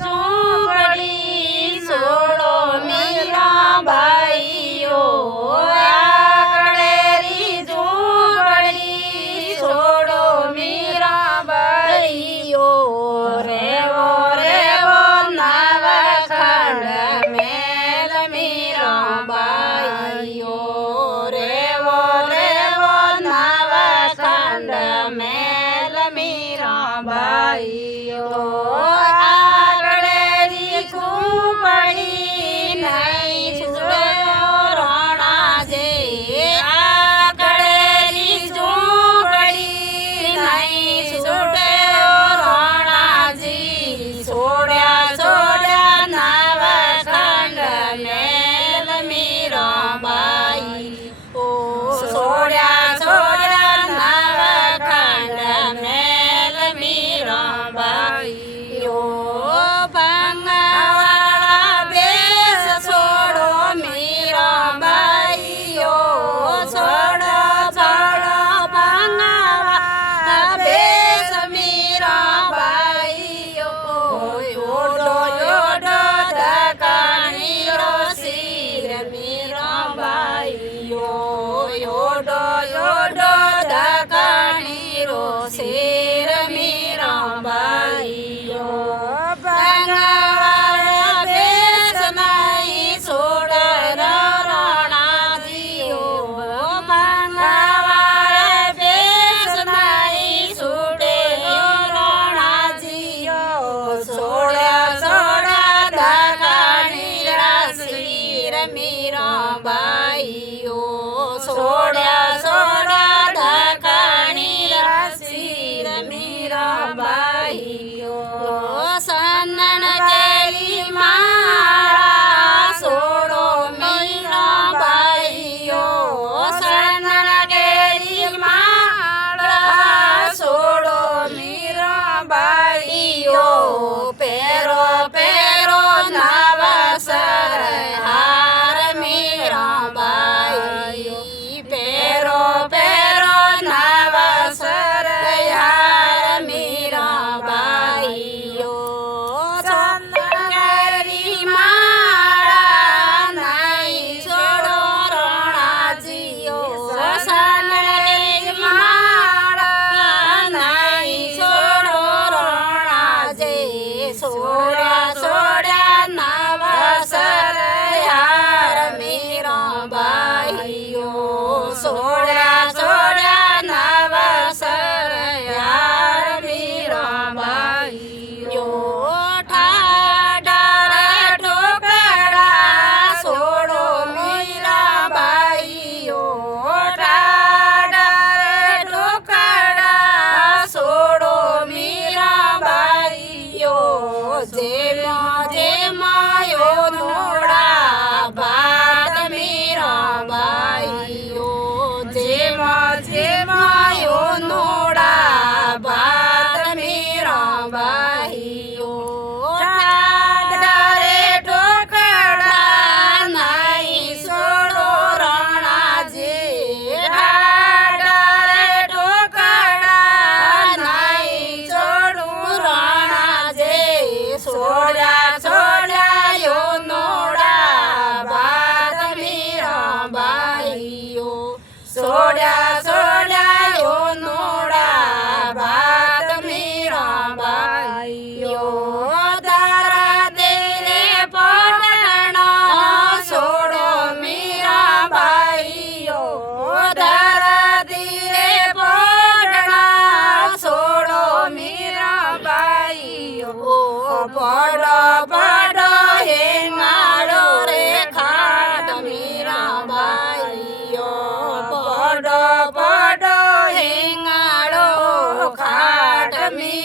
ઝૂંપડી છોડો મીરાબાઈઓ આકડેરી ઝૂંપડી છોડો મીરાબાઈઓ રેવો રેવો નવખંડ મેલ મીરાબાઈઓ રેવો રેવો નવખંડ મેલ મીરાબાઈઓ આકડેરી ઝૂંપડી નહીં છોડ્યો રણાજે આકડેરી ઝૂંપડી નહીં છોડ્યો રણાજી છોડ્યા છોડ્યા નવખંડ મેલ મીરાબાઈ ઓ છોડ્યા છોડ્યા નવખંડ મેલ મીરાબાઈ ઓ ભંગવાળા બેસ છોડો મીરાબાઈઓ છોડો છોડો ભંગવાળા બેસ મીરાબાઈઓ યોડો યોડો ધકાણીરો શિર મીરાબાઈઓ યોડો યોડો ધકાણીરો શિર મીરાબાઈઓ ભંગવાળા બેસ નહીં છોડ રણાજીઓ ભંગવાળા બેસ નહીં છોડે રણાજીઓ છોડ્યા છોડ્યા ધકાણીરા શિર મીરાબાઈઓ છોડ્યા છોડ્યા ધકાણીરા શિર મીરાબાઈઓ સનન કેરી માળા છોડો મીરાબાઈઓ સનન કેરી માળા છોડો મીરાબાઈઓ પેરો પેરો નવસર હાર મીરાબાઈ પેરો પેરો નવસર હાર મીરાબાઈઓ ચંદનકેરી માળા નહીં છોડો રણાજીઓ ચંદનકેરી માળા નહીં છોડો રણાજે છોડ્યા છોડ્યા નવસર હાર મીરાબાઈઓ છોડ્યા છોડ્યા નવસર હાર મીરાબાઈઓ ઠાઠર ઠોકડા છોડો મીરાબાઈઓ ઠાઠર ઠોકડા છોડો મીરાબાઈઓ જેમાં જેમાં યો નોડા ભાત મીરાબાઈઓ જેમાં જેમાં યો નોડા ભાત મીરાબાઈઓ ઠાઠરે ઠોકડા નહીં છોડો રણાજે ઠાઠરે ઠોકડા નહીં છોડું રણાજે છોડ્યા છોડ્યા યો નોડા ભાત મીરાબાઈઓ છોડ્યા છોડ્યા યો નોડા ભાત મીરાબાઈઓ તારા તેરે પટણો છોડો મીરાબાઈઓ તારા તેરે પટણા છોડો મીરાબાઈઓ પડો પડો હેંગાળો રે ખાટ મીરાબાઈઓ પડો પડો હેંગાળો ખાટ મી